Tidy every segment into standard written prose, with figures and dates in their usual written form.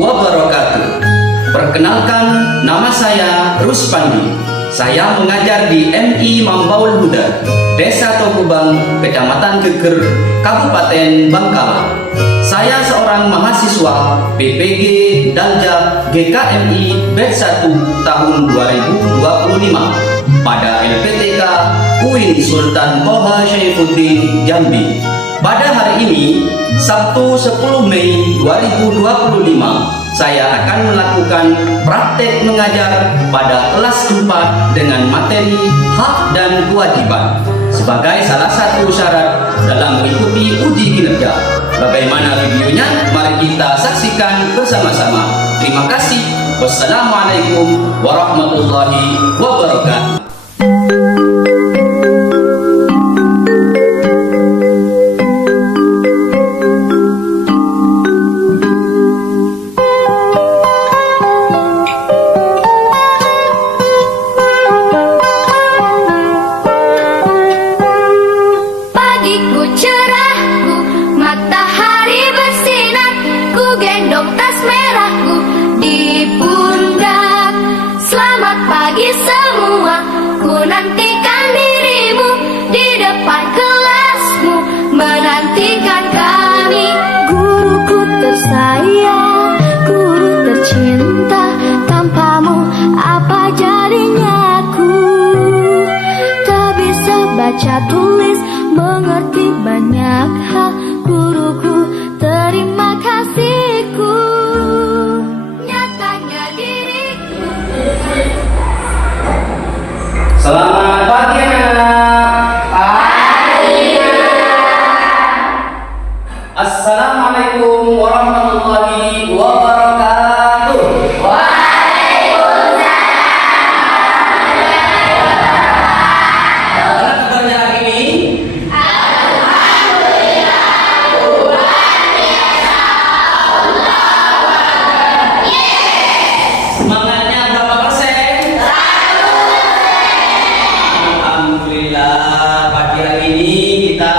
wabarakatuh. Perkenalkan, nama saya Ruspandi. Saya mengajar di MI Mambaul Huda, Desa Togubang, Kecamatan Geger, Kabupaten Bangkalan. Saya seorang mahasiswa PPG Dalja GKMI Batch 1 tahun 2025 pada LPTK UIN Sultan Toha Syaifuddin Jambi. Pada hari ini, Sabtu 10 Mei 2025, saya akan melakukan praktek mengajar pada kelas 4 dengan materi hak dan kewajiban sebagai salah satu syarat dalam mengikuti uji kinerja. Bagaimana videonya? Mari kita saksikan bersama-sama. Terima kasih. Wassalamualaikum warahmatullahi wabarakatuh. Pagiku cerahku, matahari bersinar, ku gendong tas merahku di pundak. Selamat pagi semua, ku nantikan dirimu di depan kelasmu, menantikan kami. Guruku tersayang, guru tercinta, tanpamu apa jadinya aku? Tak bisa baca tulis, mengerti banyak hal. Guruku, terima kasihku. Nyatanya diriku. Selamat pagi anak-anak. Assalamualaikum warahmatullahi wabarakatuh. Bagaimana kabarnya hari ini? Semangatnya berapa persen? Alhamdulillah, pagi hari ini kita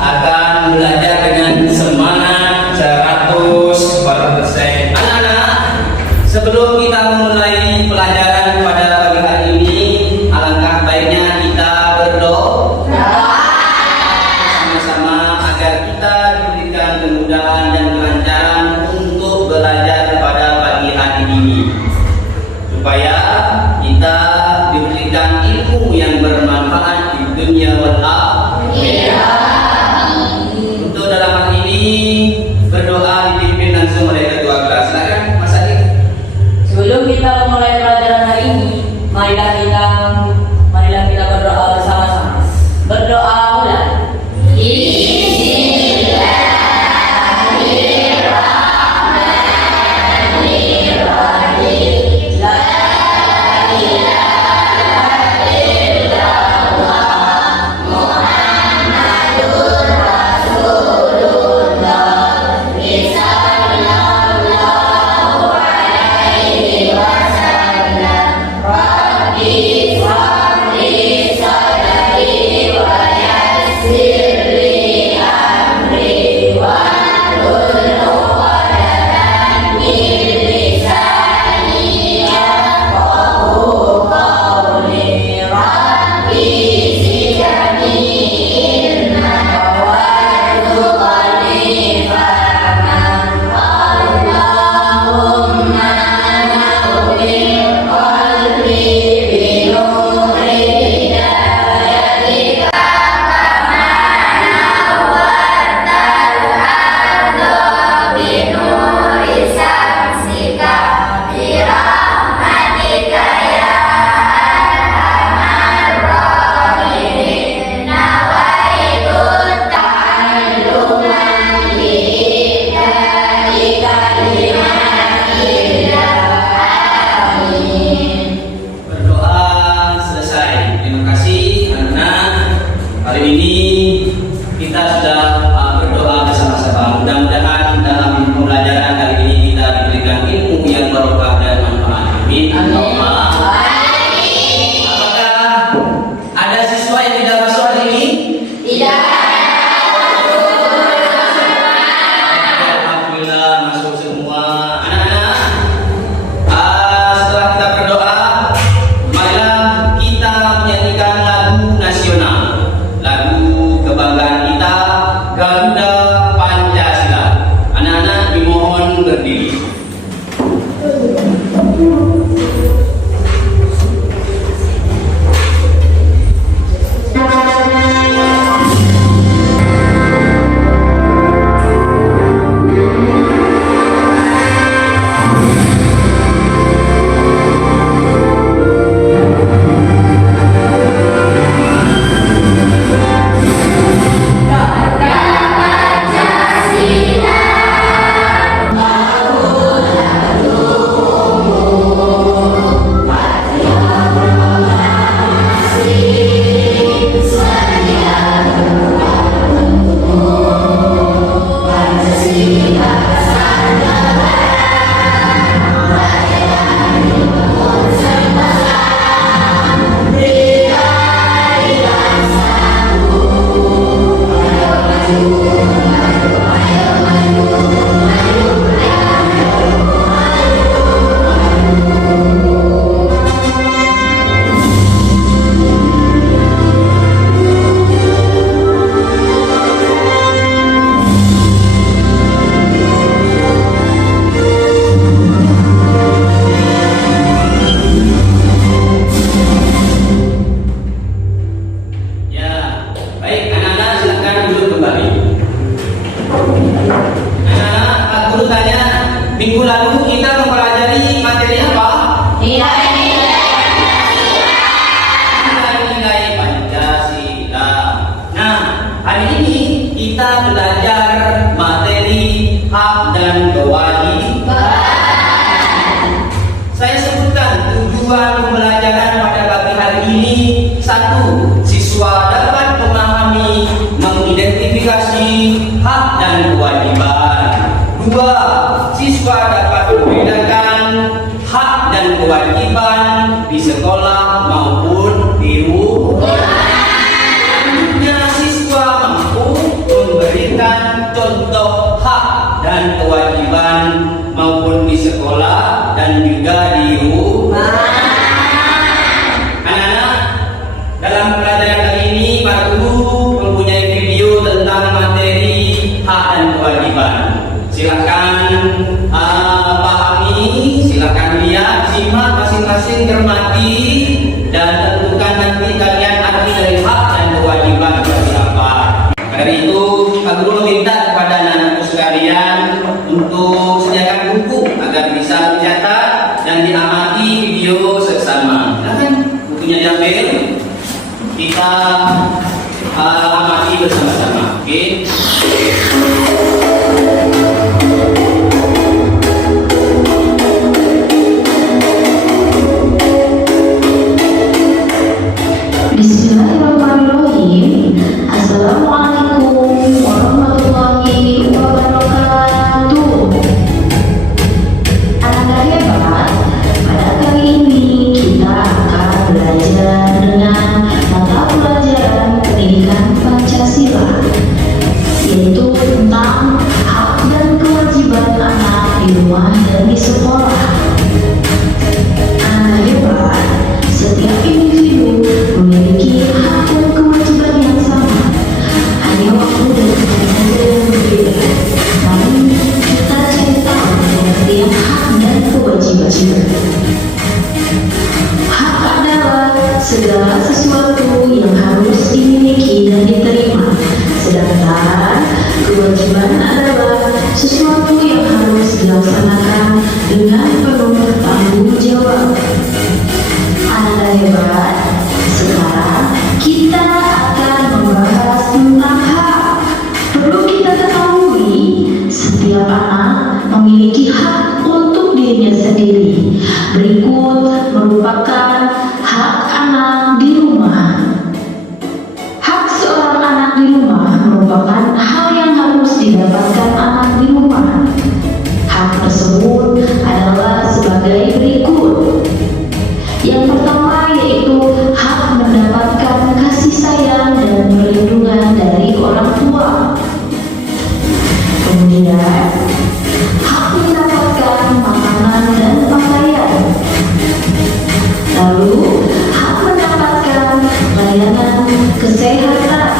akan belajar dengan semangat 100%. Anak-anak, sebelum kita memulai pelajaran pada pagi hari ini, alangkah baiknya kita berdoa sama-sama agar kita diberikan kemudahan dan kelancaran untuk belajar pada pagi hari ini, supaya kita diberikan ilmu yang bermanfaat di dunia wal akhirah. Untuk dalam hal ini berdoa dipimpin langsung oleh ketua kelas. Silakan Mas Adi. Sebelum kita memulai pelajaran hari ini, marilah kita berdoa bersama-sama. Berdoa ulang. Berdoa selesai. Terima kasih anak-anak. Hari ini kita sudah berdoa bersama-sama. Mudah-mudahan dalam pembelajaran kali ini kita diberikan ilmu yang barokah dan manfaat. Amin. Allahumma. Apakah ada siswa yang tidak masuk hari ini? Tidak. Alhamdulillah masuk semua. Anak-anak minggu lalu kita mempelajari materi apa? Nilai-nilai Pancasila. Nah, hari ini kita belajar materi hak dan kewajiban. Saya sebutkan tujuan pembelajaran pada pagi hari ini. 1. Siswa dapat memahami, mengidentifikasi hak dan kewajiban. 2. Siswa dapat membedakan hak dan kewajiban di sekolah maupun di rumah. Selanjutnya, siswa mampu memberikan contoh hak dan kewajiban maupun di sekolah dan juga di rumah. Anak-anak, dalam pelajaran kali ini Pak Guru mempunyai video tentang materi hak dan kewajiban. Silakan pahami, silakan lihat, simak masing-masing, cermati, dan tentukan nanti kalian arti dari hak dan kewajiban seperti apa. Dari itu, Pak Guru meminta kepada anak-anakku sekalian untuk sediakan buku agar bisa mencatat dan diamati video seksama. Silakan bukunya diambil, kita amati bersama-sama. Oke? Bismillahirrahmanirrahim. Assalamualaikum warahmatullahi wabarakatuh. Anak hebat, pada kali ini kita akan belajar dengan mata pelajaran pendidikan Pancasila, yaitu tentang hak dan kewajiban anak di rumah dan di sekolah. Anak hebat, setiap individu memiliki hak dan kewajiban yang sama, hanya waktu dan metode yang berbeda. Namun kita cari tahu pengertian hak dan kewajiban. Hak adalah segala sesuatu yang harus dimiliki dan diterima, sedangkan kewajiban adalah sesuatu yang harus dilaksanakan dengan penuh tanggung jawab. Anak hebat, sekarang kita akan membahas tentang hak. Perlu kita ketahui, setiap anak memiliki hak untuk dirinya sendiri. Berikut merupakan hak anak di rumah. Hak seorang anak di rumah merupakan hal yang harus didapatkan anak di rumah. Hak tersebut adalah sebagai berikut. Yang pertama yaitu hak mendapatkan kasih sayang dan perlindungan dari orang tua. Kemudian, hak mendapatkan makanan dan pakaian. Lalu, hak mendapatkan layanan kesehatan.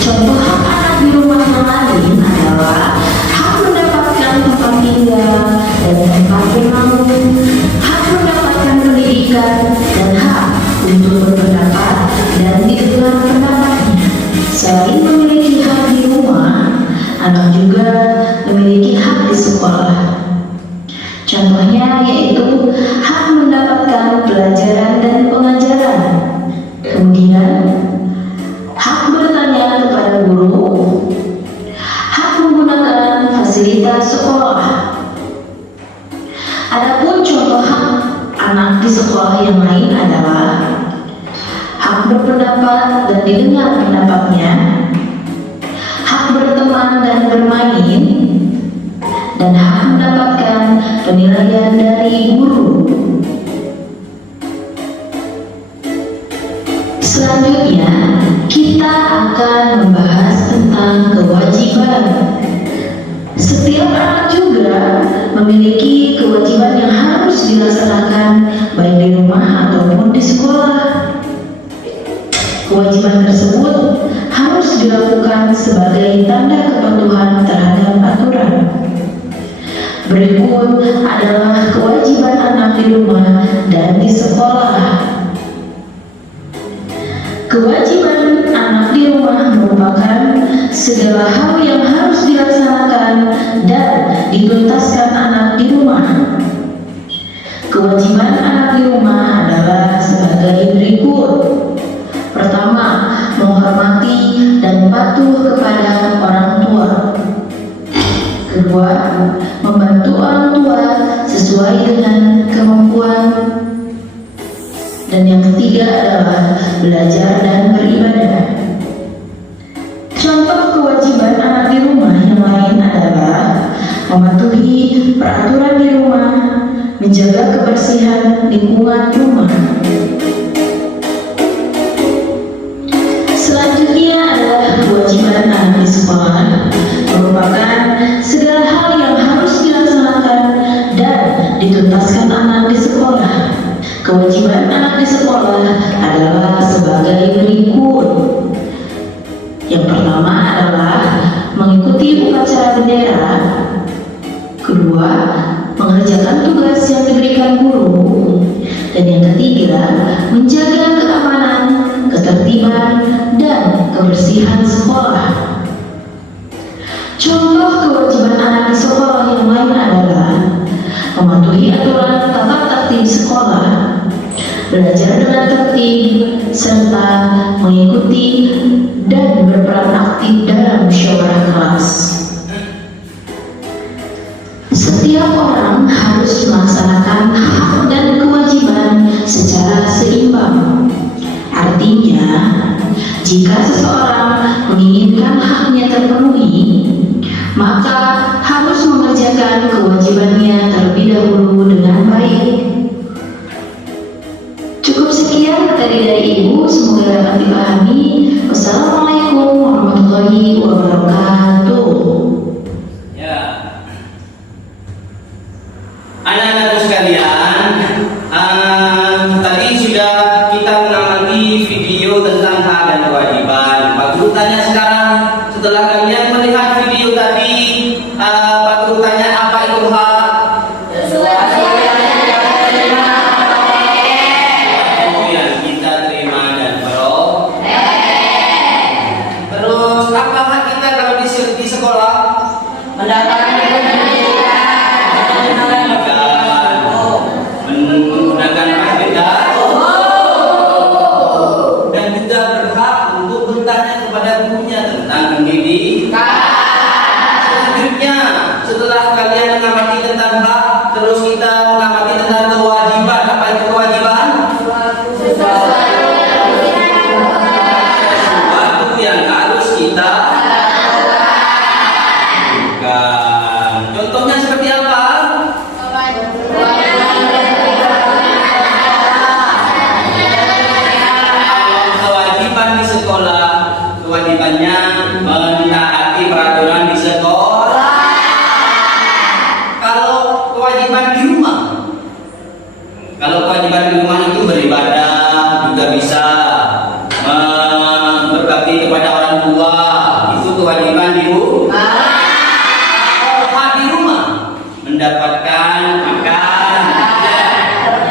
Contoh hak anak di rumah yang lain adalah hak mendapatkan tempat tinggal dan tempat bernaung, hak mendapatkan pendidikan, dan hak untuk berpendapat dan didengar pendapatnya. Selain memiliki hak di rumah, anak juga memiliki hak di sekolah. Contohnya yaitu hak mendapatkan pelajaran dan pengajaran. Kemudian, hak bertanya kepada guru, hak menggunakan fasilitas sekolah. Adapun contoh hak anak di sekolah yang lain adalah hak berpendapat dan didengar pendapatnya, hak berteman dan bermain, dan hak mendapatkan penilaian dari guru. Selanjutnya, kita akan membahas tentang kewajiban. Setiap anak juga memiliki kewajiban yang harus dilaksanakan baik di rumah ataupun di sekolah. Kewajiban tersebut harus dilakukan sebagai tanda kepatuhan terhadap aturan. Berikut adalah kewajiban anak di rumah dan di sekolah. Kewajiban anak anak di rumah merupakan segala hal yang harus dilaksanakan dan dituntaskan anak di rumah. Kewajiban anak di rumah adalah sebagai berikut. Pertama, menghormati dan patuh kepada orang tua. Kedua, membantu orang tua sesuai dengan kemampuan. Dan yang ketiga adalah belajar dan beribadah. Contoh kewajiban anak di rumah yang lain adalah mematuhi peraturan di rumah, menjaga kebersihan lingkungan rumah. Selanjutnya adalah kewajiban anak di sekolah, merupakan segala hal yang harus dilaksanakan dan dituntaskan anak di sekolah. Kewajiban anak di sekolah adalah sebagai berikut. Yang pertama adalah mengikuti upacara bendera. Kedua, mengerjakan tugas yang diberikan guru. Dan yang ketiga, menjaga keamanan, ketertiban, dan kebersihan sekolah. Contoh kewajiban anak di sekolah yang lain adalah mematuhi aturan tata tertib sekolah, belajar dengan tertib, serta mengikuti dan berperan aktif dalam musyawarah kelas. Setiap orang harus melaksanakan hak dan kewajiban secara seimbang. Artinya, jika seseorang menginginkan haknya terpenuhi, maka harus mengerjakan kewajibannya terlebih dahulu dengan baik. Cukup sekian tadi dari Ibu, semoga dapat dipahami. Wassalamualaikum warahmatullahi wabarakatuh. Ya, anak-anak sekalian, tadi sudah kita mengamati video tentang hak dan kewajiban. Pak Guru tanya sekarang, setelah kalian melihat video tadi, Pak Guru tanya apa itu hak? Itu yang kita terima dan terus apa hak kita kalau di sekolah? Mendapatkan Menggunakan agenda dan juga berhak untuk bertanya kepada gurunya tentang pendidikan. Selanjutnya, setelah kalian mengamati tentang hak, terus kita mengamati tentang kewajiban. Apa itu kewajiban? Sesuatu yang harus kita lakukan. Contohnya seperti apa? Kewajiban di sekolah, kewajibannya menaati peraturan di sekolah. Kalau kewajiban di rumah, itu beribadah, juga bisa berbakti kepada orang tua, itu kewajiban di rumah. Kalau hak di rumah, mendapatkan makan,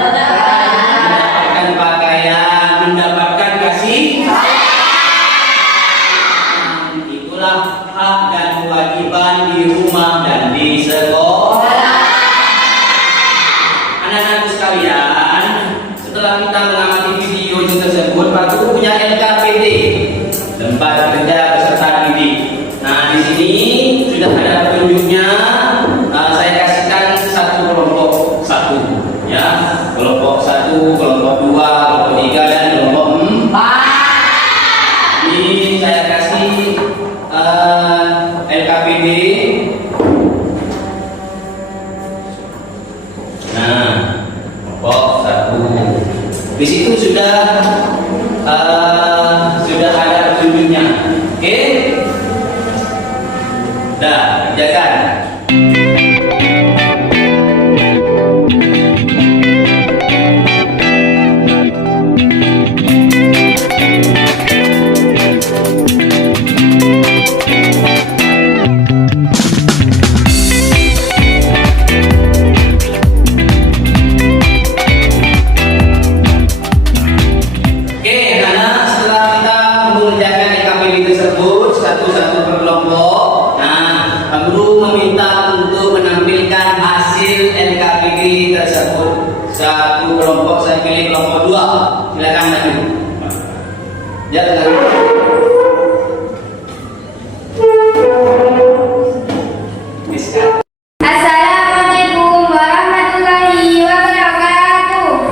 mendapatkan pakaian, mendapatkan kasih. Itulah hak dan kewajiban di rumah dan di sekolah. Anak-anak sekalian, setelah kita mengamati video tersebut, Pak Guru punya LKPD, tempat kerja peserta didik. Nah, di sini sudah ada petunjuknya. Saya kasihkan satu kelompok satu, ya, kelompok 1, kelompok 2, kelompok 3, dan kelompok 4. Ini saya kasih LKPD. Nah, kelompok 1. Di situ sudah Ya, benar. Assalamualaikum warahmatullahi wabarakatuh.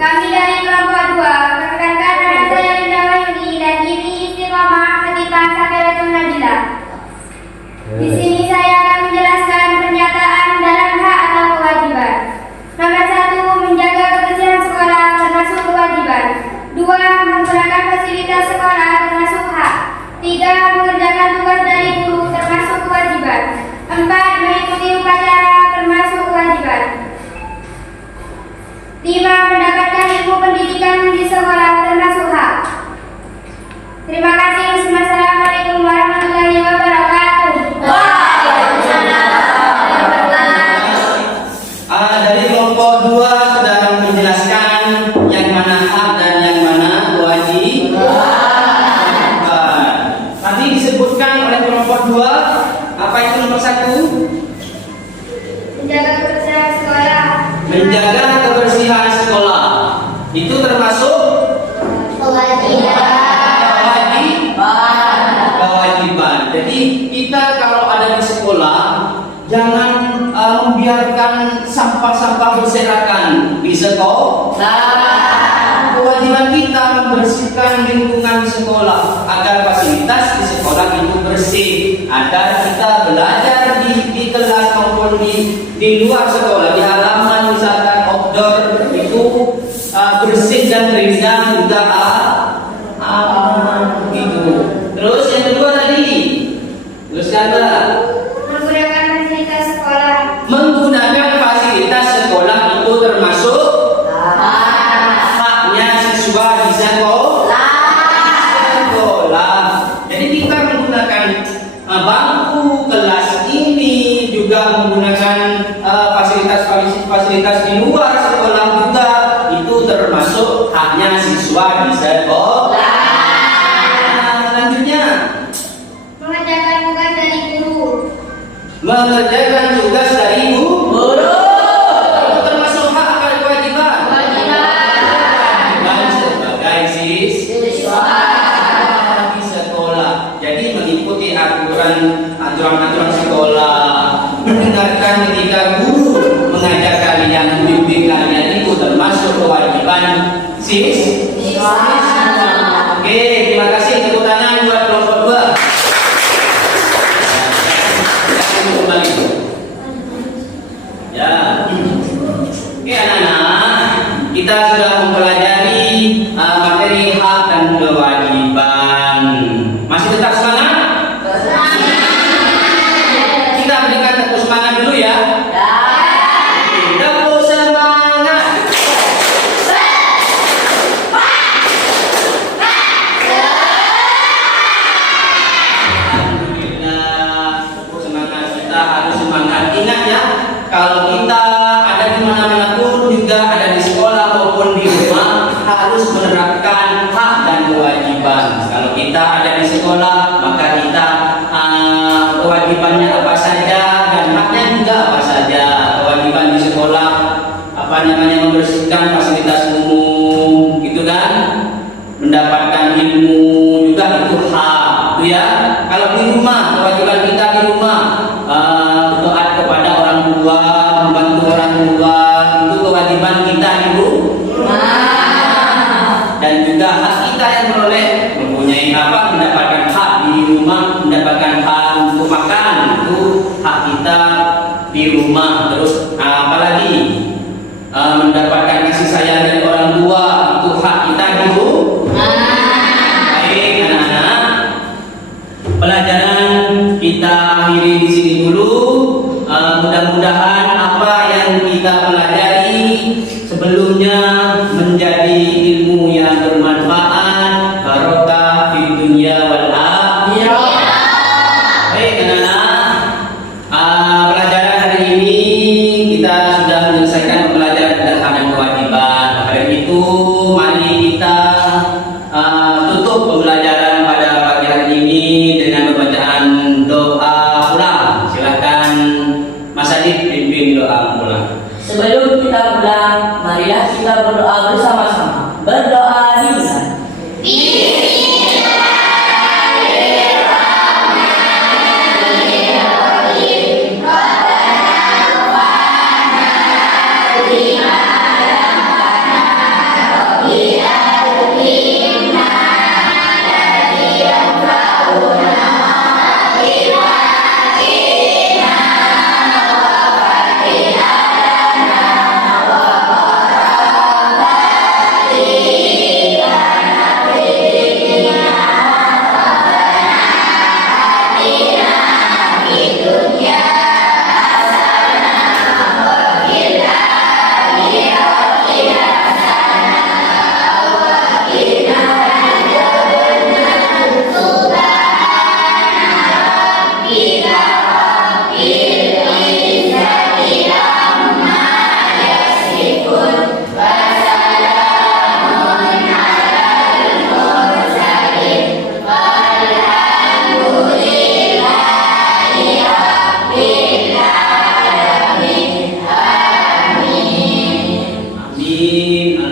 Kami dari kelompok 2, perkenalkan nama saya Linda Wahyuni dan ini Istiqomah Khatibah Sakiratul Nabilah. Di sini saya akan menjelaskan pernyataan dalam hak atau kewajiban. Nomor 1, menjaga kebersihan sekolah termasuk kewajiban. 2, menggunakan fasilitas sekolah termasuk hak. 3, mengerjakan tugas dari guru termasuk kewajiban. 4, mengikuti upacara termasuk kewajiban. 5, mendapatkan ilmu pendidikan di sekolah termasuk hak. Terima kasih. Wassalamualaikum warahmatullahi wabarakatuh. Dari kelompok 2 sedang menjelaskan yang mana hak dan yang mana kewajiban. Tadi disebutkan oleh kelompok 2, apa itu nomor 1? Menjaga kebersihan sekolah. Menjaga kebersihan sekolah. Itu termasuk kewajiban. Jadi kita kalau ada di sekolah jangan membiarkan sampah-sampah berserakan di sekolah. Kewajiban kita membersihkan lingkungan sekolah agar fasilitas di sekolah itu bersih, agar kita belajar di kelas maupun di luar sekolah, di halaman misalkan outdoor itu bersih dan rindang juga gitu. Terus yang kedua tadi, terus kata Menggunakan fasilitas sekolah. menggunakan fasilitas sekolah itu termasuk haknya siswa di sekolah. Jadi kita menggunakan bangku kelas ini juga menggunakan fasilitas di luar sekolah juga itu termasuk haknya siswa di sekolah. Selanjutnya Mengerjakan tugas dari guru. mengerjakan tugas dari guru itu termasuk hak atau kewajiban? Kewajiban sebagai siswa di sekolah. Jadi mengikuti aturan sekolah, mendengarkan ketika guru mengajar kalian, membimbing kalian itu termasuk kewajiban siswa. Oke, terima kasih. Tepuk tangan buat kelompok 2. Kembali. Ya. Oke anak-anak, kita sudah mempelajari materi hak dan kewajiban. Masih tetap semangat? Kita berikan tepuk semangat dulu ya. Tepuk semangat. Alhamdulillah, tepuk semangat. Kita harus semangat. Ingat ya, kalau kita ada di mana-mana pun, juga ada di sekolah maupun di rumah, harus menerapkan hak dan kewajiban. Kalau kita ada di sekolah, maka kita kewajibannya apa saja dan haknya juga apa saja. Kewajiban di sekolah membersihkan fasilitas umum, gitu kan? Mendapatkan ilmu juga itu hak, gitu ya. Kalau di rumah, kewajiban kita di rumah taat kepada orang tua, membantu orang tua, itu kewajiban kita di rumah. Dan juga hak kita yang mempunyai mendapatkan hak di rumah, mendapatkan hak untuk makan, itu hak kita di rumah. Terus apalagi mendapatkan kasih sayang dari orang tua, itu hak kita di rumah. Baik anak-anak, pelajaran kita akhiri di sini dulu. Mudah-mudahan apa yang kita pelajari sebelumnya menjadi ilmu yang bermanfaat, barokah di dunia wal akhirah. Baik anak-anak, pelajaran hari ini kita sudah menyelesaikan pembelajaran tentang hak dan kewajiban. Hari itu mari kita tutup pembelajaran pada pagi hari ini dengan pembacaan doa pulang. Silakan Mas Adib pimpin doa pulang. Sebelum kita pulang, marilah kita kita berdoa bersama-sama. Berdoa dimulai.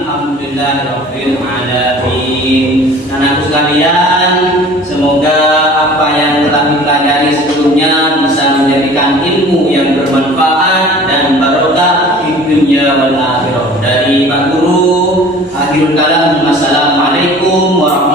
Alhamdulillahirabbil alamin. Anakku sekalian, semoga apa yang telah dipelajari sebelumnya bisa menjadikan ilmu yang bermanfaat dan barokah di dunia wal akhirah. Dari Pak Guru, akhirul kalam, wassalamualaikum warahmatullahi wabarakatuh.